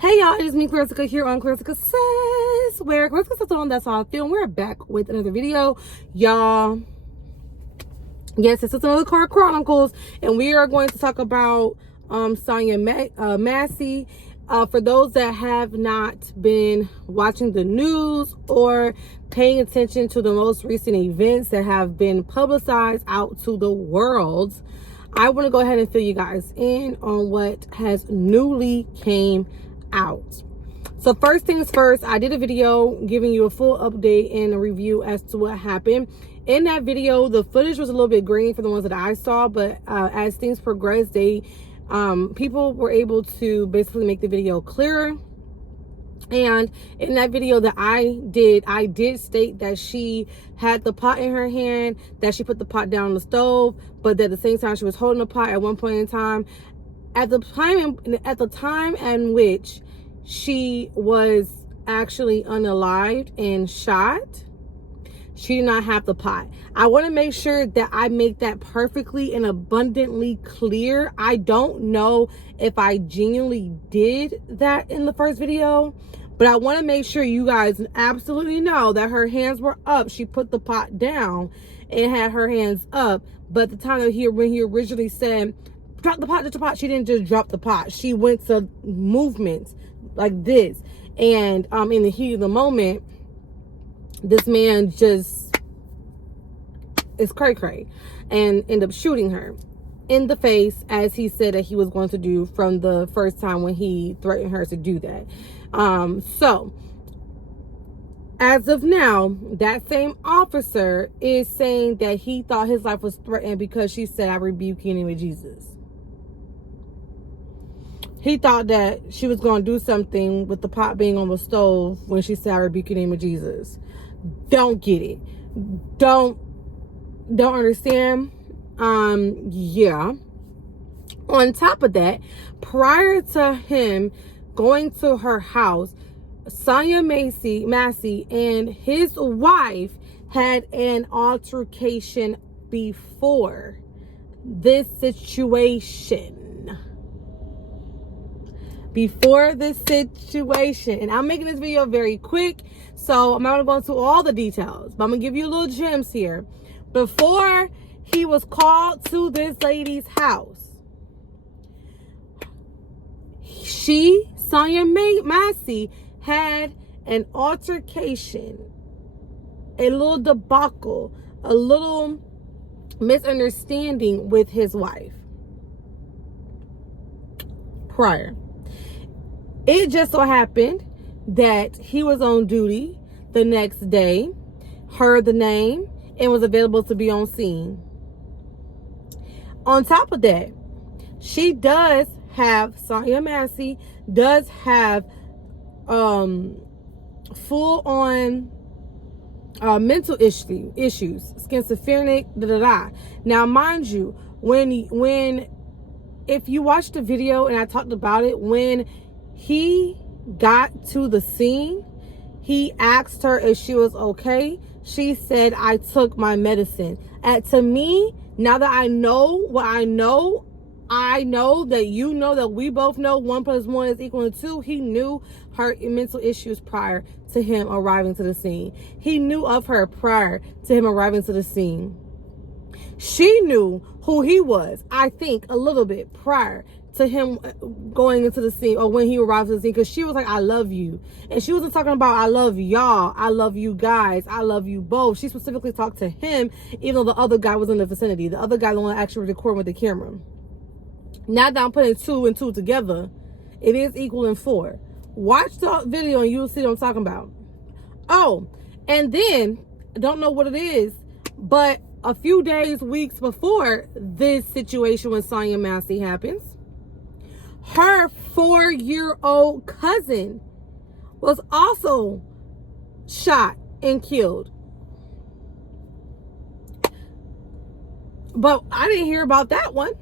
Hey y'all, it is me, Clarissa, here on Clarissa Says, where Clarissa Says on That's All I Feel. We're back with another video, y'all. Yes, this is another Car Chronicles, and we are going to talk about Sonya Massey. For those that have not been watching the news or paying attention to the most recent events that have been publicized out to the world, I want to go ahead and fill you guys in on what has newly came out. So first things first, I did a video giving you a full update and a review as to what happened. In that video, the footage was a little bit grainy for the ones that I saw, but as things progressed, people were able to basically make the video clearer. And in that video that I did state that she had the pot in her hand, that she put the pot down on the stove, but that at the same time she was holding the pot at one point in time. At the time in which she was actually unalived and shot, she did not have the pot. I want to make sure that I make that perfectly and abundantly clear. I don't know if I genuinely did that in the first video, but I want to make sure you guys absolutely know that her hands were up. She put the pot down and had her hands up. But the time that when he originally said, drop the pot, she didn't just drop the pot. She went to movements like this. And in the heat of the moment, this man just is cray-cray and end up shooting her in the face, as he said that he was going to do from the first time when he threatened her to do that. So as of now, that same officer is saying that he thought his life was threatened because she said, "I rebuke you in the name of Jesus." He thought that she was going to do something with the pot being on the stove when she said, "I rebuke you in the name of Jesus." Don't get it. Don't understand. Yeah. On top of that, prior to him going to her house, Sonya Massey and his wife had an altercation before this situation. And I'm making this video very quick, so I'm not going to go into all the details, but I'm going to give you little gems here. Before he was called to this lady's house, Sonya Massey, had an altercation, a little debacle, a little misunderstanding with his wife prior. It just so happened that he was on duty the next day, heard the name, and was available to be on scene. On top of that, Sonya Massey does have full on mental issues, schizophrenic, Now, mind you, if you watch the video and I talked about it, when he got to the scene, he asked her if she was okay. She said, "I took my medicine." To me, now that I know what I know that you know, that we both know 1 + 1 is equal to 2. He knew her mental issues prior to him arriving to the scene. He knew of her prior to him arriving to the scene. She knew who he was, I think, a little bit prior to him going into the scene, or when he arrived to the scene, because she was like, "I love you." And she wasn't talking about, "I love y'all, I love you guys, I love you both." She specifically talked to him, even though the other guy was in the vicinity. The other guy, the one actually recording with the camera. Now that I'm putting 2 and 2 together, it is equaling 4. Watch the video and you'll see what I'm talking about. Oh, and then, I don't know what it is, but a few days, weeks before this situation when Sonya Massey happens, her 4-year-old cousin was also shot and killed. But I didn't hear about that one.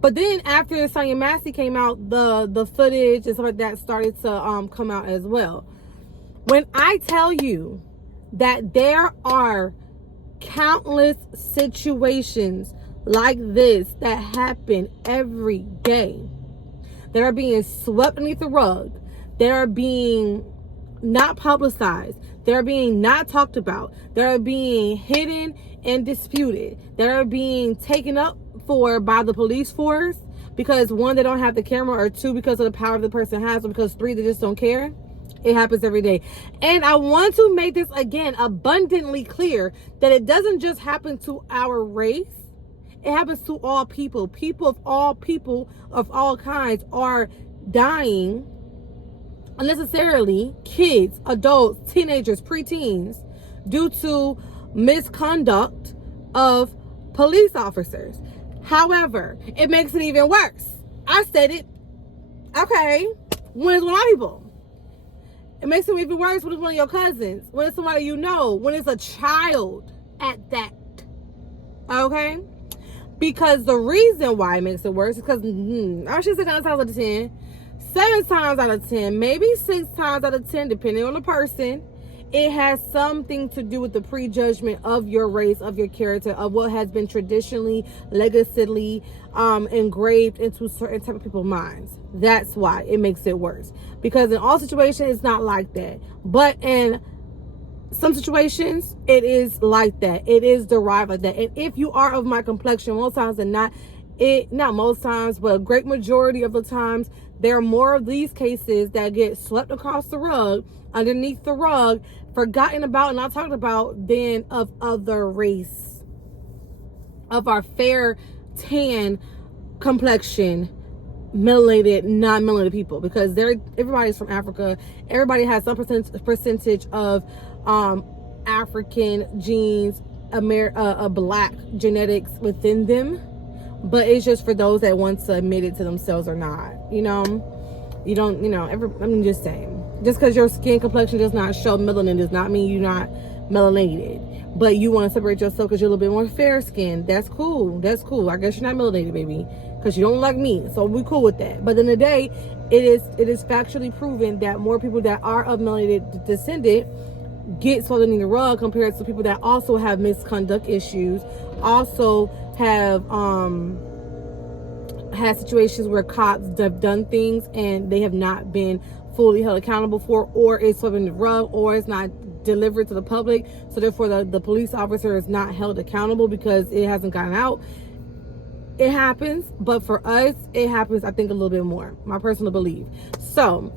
But then after Sonya Massey came out, the footage and stuff like that started to come out as well. When I tell you that there are countless situations like this that happen every day, that are being swept beneath the rug, that are being not publicized, that are being not talked about, that are being hidden and disputed, that are being taken up for by the police force because one, they don't have the camera, or two, because of the power the person has, or because three, they just don't care. It happens every day. And I want to make this again abundantly clear that it doesn't just happen to our race. It happens to all people. People of all kinds are dying unnecessarily. Kids, adults, teenagers, preteens, due to misconduct of police officers. However, it makes it even worse. I said it. Okay. When it's one of my people. It makes it even worse when it's one of your cousins. When it's somebody you know. When it's a child at that. Okay? Because the reason why it makes it worse is because, I should say 9 times out of 10, 7 times out of 10, maybe 6 times out of 10, depending on the person, it has something to do with the prejudgment of your race, of your character, of what has been traditionally, legacidly engraved into certain type of people's minds. That's why it makes it worse. Because in all situations, it's not like that. But in some situations, it is like that. It is derived like that. And if you are of my complexion, most times than not, not most times, but a great majority of the times, there are more of these cases that get swept across the rug, underneath the rug, forgotten about and not talked about, than of other race, of our fair tan complexion, melanated, non-melanated people, because everybody's from Africa. Everybody has some percentage of African genes, black genetics within them, but it's just for those that want to admit it to themselves or not. I'm just saying, just because your skin complexion does not show melanin does not mean you're not melanated. But you want to separate yourself because you're a little bit more fair skinned. That's cool. I guess you're not melanated, baby, because you don't like me. So we cool with that. But in the day, it is factually proven that more people that are of melanated descendant get swept under the rug compared to people that also have misconduct issues, also have had situations where cops have done things and they have not been fully held accountable for, or it's swept under the rug, or it's not delivered to the public, so therefore the police officer is not held accountable because it hasn't gotten out. It happens, but for us, it happens, I think, a little bit more, my personal belief. So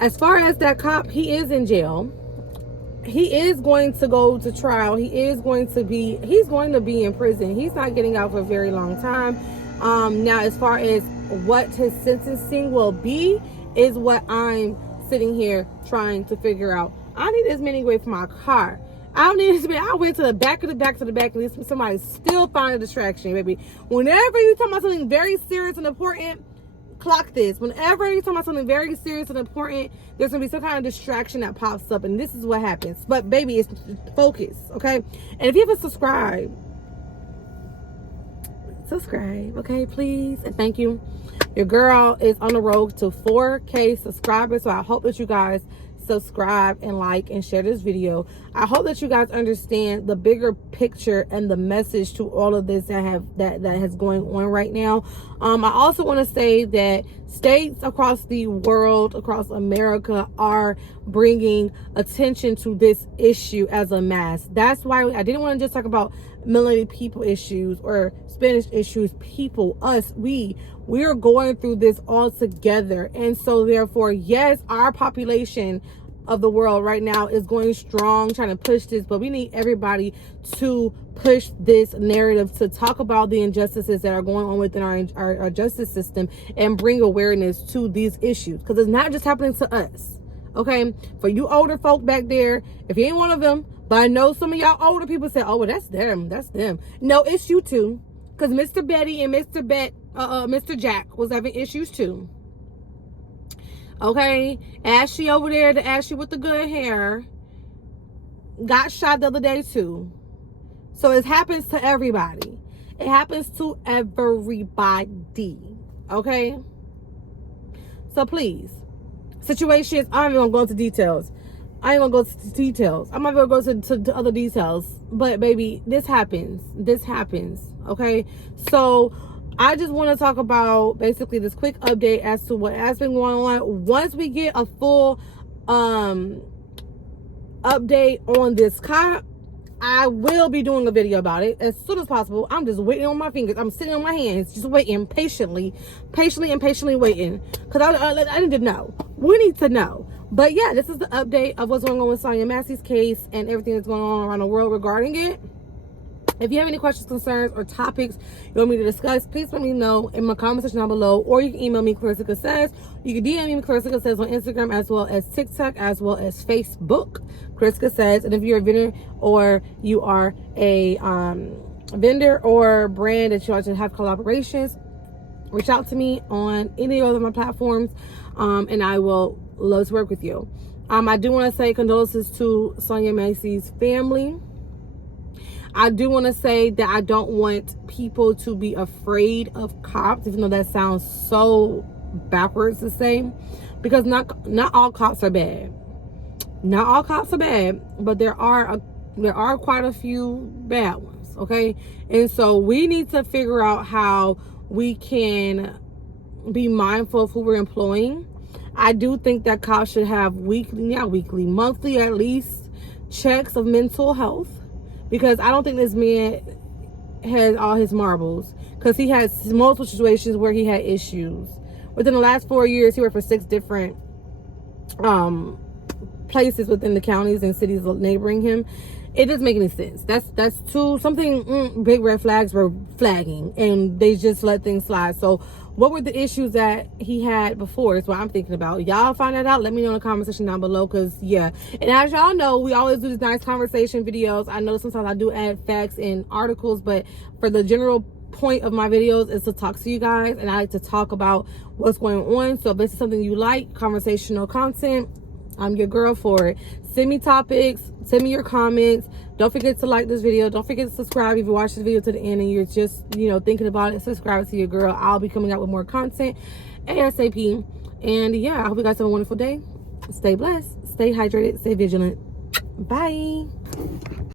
as far as that cop, he is in jail. He is going to go to trial. He's going to be in prison. He's not getting out for a very long time. Now, as far as what his sentencing will be is what I'm sitting here trying to figure out. I need this mini weight for my car. I don't need this many. I went to the back, and somebody still found a distraction, baby. Whenever you talk about something very serious and important, clock this. Whenever you talk about something very serious and important, there's gonna be some kind of distraction that pops up, and this is what happens. But baby, it's focus, okay? And if you haven't subscribed, okay, please, and thank you. Your girl is on the road to 4K subscribers, so I hope that you guys subscribe and like and share this video. I hope that you guys understand the bigger picture and the message to all of this that has going on right now. I also want to say that states across the world, across America, are bringing attention to this issue as a mass. That's why I didn't want to just talk about melanated people issues or Spanish issues. People, us, we are going through this all together. And so therefore, yes, our population of the world right now is going strong, trying to push this, but we need everybody to push this narrative, to talk about the injustices that are going on within our justice system and bring awareness to these issues, because it's not just happening to us. Okay, for you older folk back there, if you ain't one of them, but I know some of y'all older people say, oh, well, that's them. No, it's you too, because Mr. Betty and Mr. Jack was having issues too. Okay, Ashley over there, the Ashley with the good hair, got shot the other day too. So it happens to everybody. It happens to everybody. Okay, so please, situations, I'm not even gonna go into details. I'm not gonna go to other details. But baby, this happens. Okay, so I just want to talk about basically this quick update as to what has been going on. Once we get a full update on this cop, I will be doing a video about it as soon as possible. I'm just waiting on my fingers. I'm sitting on my hands, just waiting patiently waiting. Because I need to know. We need to know. But yeah, this is the update of what's going on with Sonya Massey's case and everything that's going on around the world regarding it. If you have any questions, concerns, or topics you want me to discuss, please let me know in my comment section down below, or you can email me, Clarissa Says. You can DM me, Clarissa Says, on Instagram, as well as TikTok, as well as Facebook, Clarissa Says. And if you're a vendor or you are a vendor or brand that you want to have collaborations, reach out to me on any of my platforms, and I will love to work with you. I do want to say condolences to Sonya Massey's family. I do want to say that I don't want people to be afraid of cops, even though that sounds so backwards to say, because not all cops are bad. Not all cops are bad, but there are quite a few bad ones, okay? And so we need to figure out how we can be mindful of who we're employing. I do think that cops should have monthly at least, checks of mental health. Because I don't think this man has all his marbles. Because he has multiple situations where he had issues. Within the last 4 years, he worked for 6 different places within the counties and cities neighboring him. It doesn't make any sense. That's big red flags were flagging. And they just let things slide. So what were the issues that he had before is what I'm thinking about. Y'all find that out. Let me know in the comment section down below. Because, yeah. And as y'all know, we always do these nice conversation videos. I know sometimes I do add facts and articles. But for the general point of my videos is to talk to you guys. And I like to talk about what's going on. So if this is something you like, conversational content, I'm your girl for it. Send me topics. Send me your comments. Don't forget to like this video. Don't forget to subscribe if you watch this video to the end and you're just, thinking about it. Subscribe to your girl. I'll be coming out with more content ASAP. And yeah, I hope you guys have a wonderful day. Stay blessed. Stay hydrated. Stay vigilant. Bye.